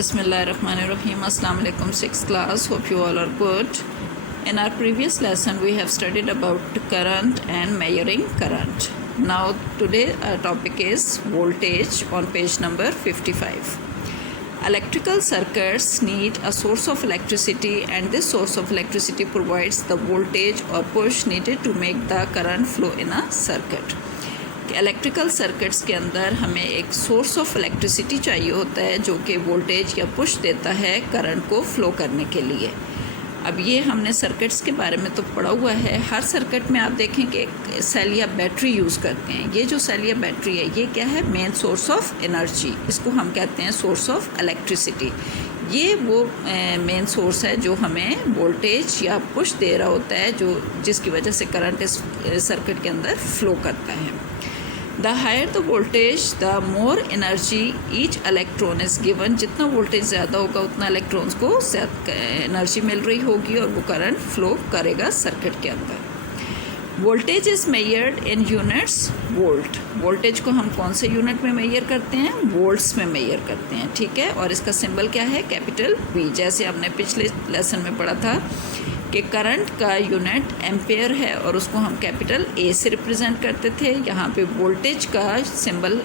Bismillahirrahmanirrahim. Assalamu alaikum, 6th class. Hope you all are good. In our previous lesson, we have studied about current and measuring current. Now, today our topic is voltage on page number 55. Electrical circuits need a source of electricity, and this source of electricity provides the voltage or push needed to make the current flow in a circuit. Electrical circuits के अंदर हमें एक source of electricity चाहिए होता है जो कि voltage या पुश देता है करंट को फ्लो करने के लिए। अब ये हमने सर्किट्स के बारे में तो पढ़ा हुआ है। हर सर्किट में आप देखें कि एक सेल या बैटरी यूज़ करते हैं। ये जो सेल या बैटरी है ये क्या है? मेन सोर्स ऑफ एनर्जी, इसको हम कहते हैं सोर्स ऑफ इलेक्ट्रिसिटी। ये वो मेन सोर्स है जो हमें वोल्टेज या पुश दे रहा होता है, जो जिसकी वजह से करंट इस सर्किट के अंदर फ्लो करता है। The higher the voltage the more energy each electron is given. जितना वोल्टेज ज़्यादा होगा उतना इलेक्ट्रॉन्स को ज़्यादा एनर्जी मिल रही होगी और वो करंट फ्लो करेगा सर्किट के अंदर। Voltage is measured in units volt. Voltage को हम कौन से यूनिट में मेजर करते हैं? वोल्ट्स में मेजर करते हैं, ठीक है। और इसका सिंबल क्या है? Capital V. जैसे हमने पिछले लेसन में पढ़ा था कि करंट का यूनिट एम्पेयर है और उसको हम कैपिटल ए से रिप्रेजेंट करते थे। यहाँ पे वोल्टेज का सिंबल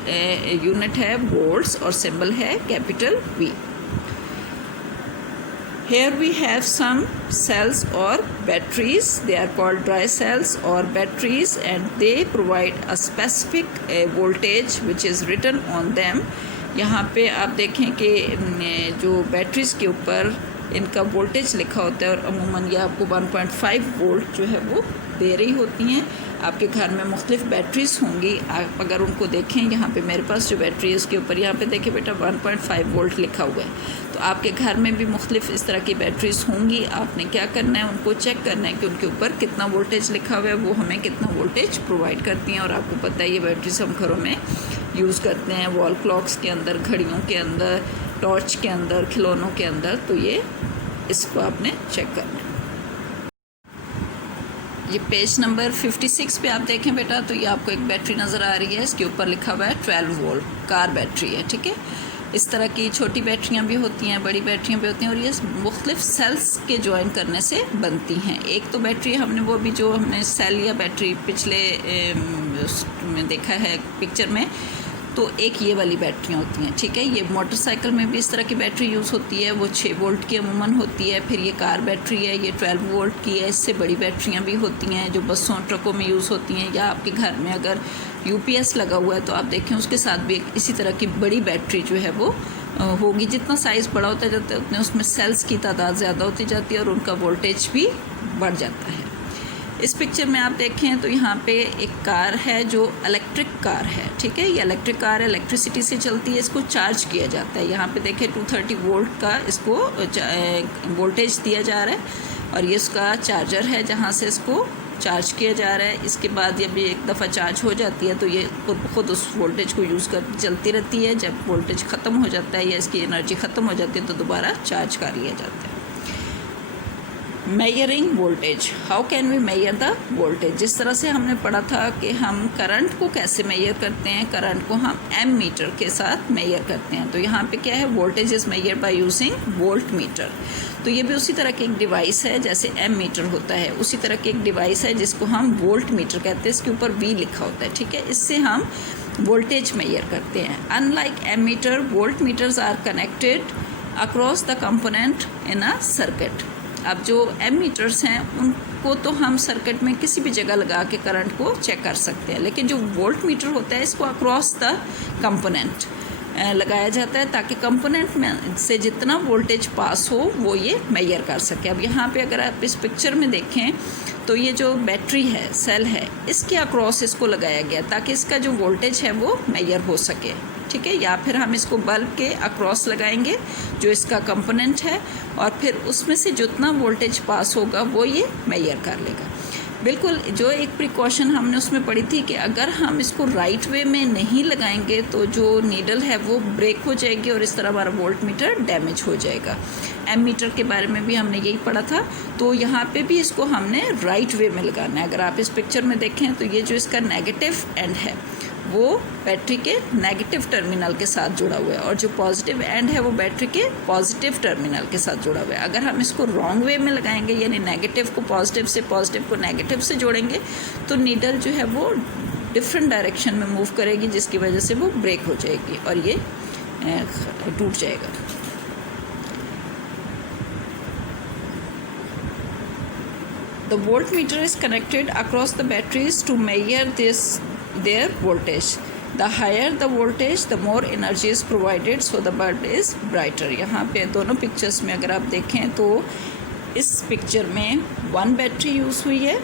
यूनिट है वोल्ट्स और सिंबल है capital V. Here we have some cells or batteries. They are called dry cells or batteries, and they provide a specific voltage which is written on them. यहाँ पे आप देखें कि जो batteries के ऊपर इनका वोल्टेज लिखा होता है और अमूमन ये आपको 1.5 वोल्ट जो है वो दे रही होती हैं। आपके घर में मुख्तलिफ बैटरीज होंगी। आप अगर उनको देखें, यहाँ पे मेरे पास जो बैटरी है उसके ऊपर यहाँ पे देखें बेटा 1.5 वोल्ट लिखा हुआ है। तो आपके घर में भी मुख्तलिफ इस तरह की बैटरीज होंगी। आपने क्या करना है? उनको चेक करना है कि उनके ऊपर कितना वोल्टेज लिखा हुआ है, वो हमें कितना वोल्टेज प्रोवाइड करती हैं। और आपको पता है ये बैटरीज हम घरों में यूज़ करते हैं, वॉल क्लॉक्स के अंदर, घड़ियों के अंदर, टॉर्च के अंदर, खिलौनों के अंदर। तो ये इसको आपने चेक करना है। ये पेज नंबर 56 पे आप देखें बेटा, तो ये आपको एक बैटरी नज़र आ रही है। इसके ऊपर लिखा हुआ है 12 वोल्ट कार बैटरी है, ठीक है। इस तरह की छोटी बैटरियाँ भी होती हैं, बड़ी बैटरियाँ भी होती हैं, और ये मुख्तलिफ सेल्स के ज्वाइन करने से बनती हैं। एक तो बैटरी हमने वो भी जो हमने सेल या बैटरी पिछले में देखा है पिक्चर में, तो एक ये वाली बैटरियाँ होती हैं, ठीक है। ये मोटरसाइकिल में भी इस तरह की बैटरी यूज़ होती है, वो 6 वोल्ट की अमूमन होती है। फिर ये कार बैटरी है, ये 12 वोल्ट की है। इससे बड़ी बैटरियाँ भी होती हैं जो बसों ट्रकों में यूज़ होती हैं, या आपके घर में अगर यूपीएस लगा हुआ है तो आप देखें उसके साथ भी इसी तरह की बड़ी बैटरी जो है वो होगी। जितना साइज़ बड़ा होता जाता है उतने उसमें सेल्स की तादाद ज़्यादा होती जाती है और उनका वोल्टेज भी बढ़ जाता है। इस पिक्चर में आप देखें तो यहाँ पे एक कार है जो इलेक्ट्रिक कार है, ठीक है। ये इलेक्ट्रिक कार है, इलेक्ट्रिसिटी से चलती है। इसको चार्ज किया जाता है। यहाँ पे देखें 230 वोल्ट का इसको वोल्टेज दिया जा रहा है और ये इसका चार्जर है जहाँ से इसको चार्ज किया जा रहा है। इसके बाद जब ये एक दफ़ा चार्ज हो जाती है तो ये खुद उस वोल्टेज को यूज़ कर चलती रहती है। जब वोल्टेज ख़त्म हो जाता है या इसकी एनर्जी ख़त्म हो जाती है तो दोबारा चार्ज कर लिया जाता है। Measuring voltage, how can we measure the voltage? जिस तरह से हमने पढ़ा था कि हम करंट को कैसे मेजर करते हैं, करंट को हम एम मीटर के साथ मेजर करते हैं। तो यहाँ पे क्या है? Voltage is measure by using volt meter. तो ये भी उसी तरह की एक डिवाइस है जैसे एम मीटर होता है, उसी तरह की एक डिवाइस है जिसको हम वोल्ट मीटर कहते हैं। इसके ऊपर वी लिखा होता है, ठीक है। इससे हम वोल्टेज मेजर करते हैं। Unlike ammeter, voltmeters are connected across the component in a circuit. अब जो एम मीटर्स हैं उनको तो हम सर्किट में किसी भी जगह लगा के करंट को चेक कर सकते हैं, लेकिन जो वोल्ट मीटर होता है इसको अक्रॉस द कंपोनेंट लगाया जाता है ताकि कंपोनेंट में से जितना वोल्टेज पास हो वो ये मेजर कर सके। अब यहाँ पे अगर आप इस पिक्चर में देखें तो ये जो बैटरी है, सेल है, इसके अक्रॉस इसको लगाया गया ताकि इसका जो वोल्टेज है वो मेजर हो सके, ठीक है। या फिर हम इसको बल्ब के अक्रॉस लगाएंगे जो इसका कंपोनेंट है और फिर उसमें से जितना वोल्टेज पास होगा वो ये मेजर कर लेगा। बिल्कुल जो एक प्रिकॉशन हमने उसमें पढ़ी थी कि अगर हम इसको राइट वे में नहीं लगाएंगे तो जो नीडल है वो ब्रेक हो जाएगी और इस तरह हमारा वोल्ट मीटर डैमेज हो जाएगा। एम मीटर के बारे में भी हमने यही पढ़ा था। तो यहाँ पे भी इसको हमने राइट वे में लगाना है। अगर आप इस पिक्चर में देखें तो ये जो इसका नेगेटिव एंड है वो बैटरी के नेगेटिव टर्मिनल के साथ जुड़ा हुआ है और जो पॉजिटिव एंड है वो बैटरी के पॉजिटिव टर्मिनल के साथ जुड़ा हुआ है। अगर हम इसको रॉन्ग वे में लगाएंगे यानी नेगेटिव को पॉजिटिव से, पॉजिटिव को नेगेटिव से जोड़ेंगे तो नीडल जो है वो डिफरेंट डायरेक्शन में मूव करेगी, जिसकी वजह से वो ब्रेक हो जाएगी और ये टूट जाएगा। The voltmeter is connected across the batteries to measure their voltage. The higher the voltage, the more energy is provided, so the bulb is brighter. यहाँ पे दोनों पिक्चर्स में अगर आप देखें तो इस पिक्चर में 1 बैटरी यूज़ हुई है,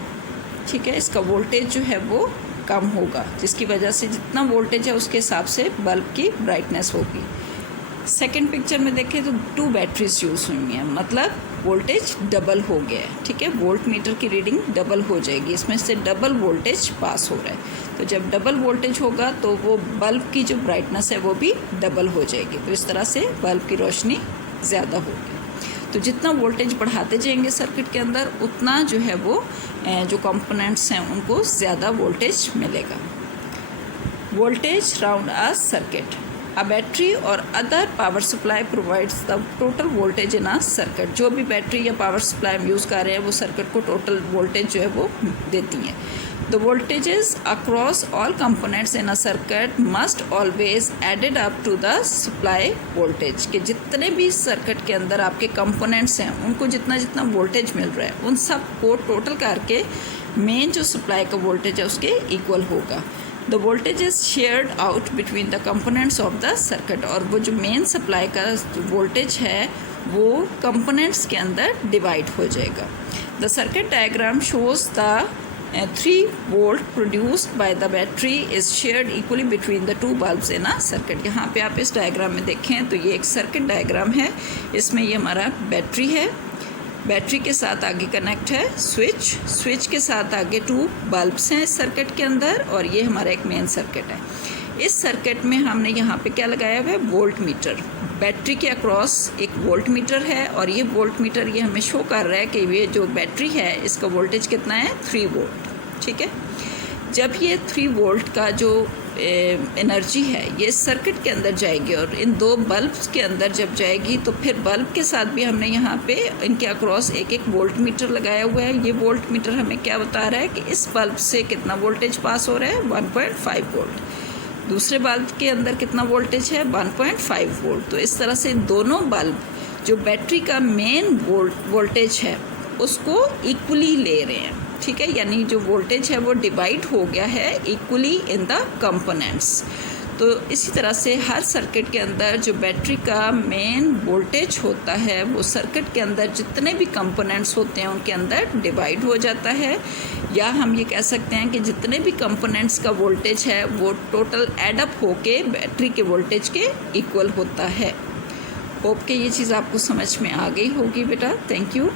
ठीक है। इसका वोल्टेज जो है वो कम होगा, जिसकी वजह से जितना वोल्टेज है उसके हिसाब से बल्ब की ब्राइटनेस होगी। सेकेंड पिक्चर में देखें तो 2 बैटरीज यूज़ हुई हैं, मतलब वोल्टेज डबल हो गया है, ठीक है। वोल्ट मीटर की रीडिंग डबल हो जाएगी, इसमें से डबल वोल्टेज पास हो रहा है। तो जब डबल वोल्टेज होगा तो वो बल्ब की जो ब्राइटनेस है वो भी डबल हो जाएगी। तो इस तरह से बल्ब की रोशनी ज़्यादा होगी। तो जितना वोल्टेज बढ़ाते जाएंगे सर्किट के अंदर उतना जो है वो जो कंपोनेंट्स हैं उनको ज़्यादा वोल्टेज मिलेगा। Voltage round a circuit, a battery or other power supply provides the total voltage in a circuit। जो भी बैटरी या पावर सप्लाई हम यूज़ कर रहे हैं वो सर्किट को टोटल वोल्टेज जो है वो देती हैं। The voltages across all components in a circuit must always added up to the supply voltage। कि जितने भी सर्किट के अंदर आपके कंपोनेंट्स हैं उनको जितना जितना वोल्टेज मिल रहा है उन सब को टोटल करके मेन जो सप्लाई का वोल्टेज है उसके इक्वल होगा। The voltage is shared out between the components of the circuit। और वो जो मेन सप्लाई का वोल्टेज है वो कंपोनेंट्स के अंदर डिवाइड हो जाएगा। The circuit diagram shows the 3 volt produced by the battery is shared equally between the 2 bulbs in a circuit। यहाँ पे आप इस डायग्राम में देखें तो ये एक सर्किट डायग्राम है, इसमें ये हमारा बैटरी है, बैटरी के साथ आगे कनेक्ट है स्विच, स्विच के साथ आगे 2 बल्ब्स हैं इस सर्किट के अंदर और ये हमारा एक मेन सर्किट है। इस सर्किट में हमने यहाँ पे क्या लगाया हुआ है, वोल्ट मीटर। बैटरी के अक्रॉस एक वोल्ट मीटर है और ये वोल्ट मीटर ये हमें शो कर रहा है कि ये जो बैटरी है इसका वोल्टेज कितना है, 3 वोल्ट, ठीक है। जब ये 3 वोल्ट का जो एनर्जी है ये सर्किट के अंदर जाएगी और इन 2 बल्ब्स के अंदर जब जाएगी तो फिर बल्ब के साथ भी हमने यहाँ पे इनके अक्रॉस एक एक वोल्ट मीटर लगाया हुआ है। ये वोल्ट मीटर हमें क्या बता रहा है कि इस बल्ब से कितना वोल्टेज पास हो रहा है, 1.5 वोल्ट। दूसरे बल्ब के अंदर कितना वोल्टेज है, 1.5 वोल्ट। तो इस तरह से दोनों बल्ब जो बैटरी का मेन वोल्टेज है उसको इक्वली ले रहे हैं, ठीक है। यानी जो वोल्टेज है वो डिवाइड हो गया है इक्वली इन द कंपोनेंट्स। तो इसी तरह से हर सर्किट के अंदर जो बैटरी का मेन वोल्टेज होता है वो सर्किट के अंदर जितने भी कंपोनेंट्स होते हैं उनके अंदर डिवाइड हो जाता है, या हम ये कह सकते हैं कि जितने भी कंपोनेंट्स का वोल्टेज है वो टोटल एडअप होके बैटरी के वोल्टेज के इक्वल होता है। होप के ये चीज़ आपको समझ में आ गई होगी बेटा। Thank you.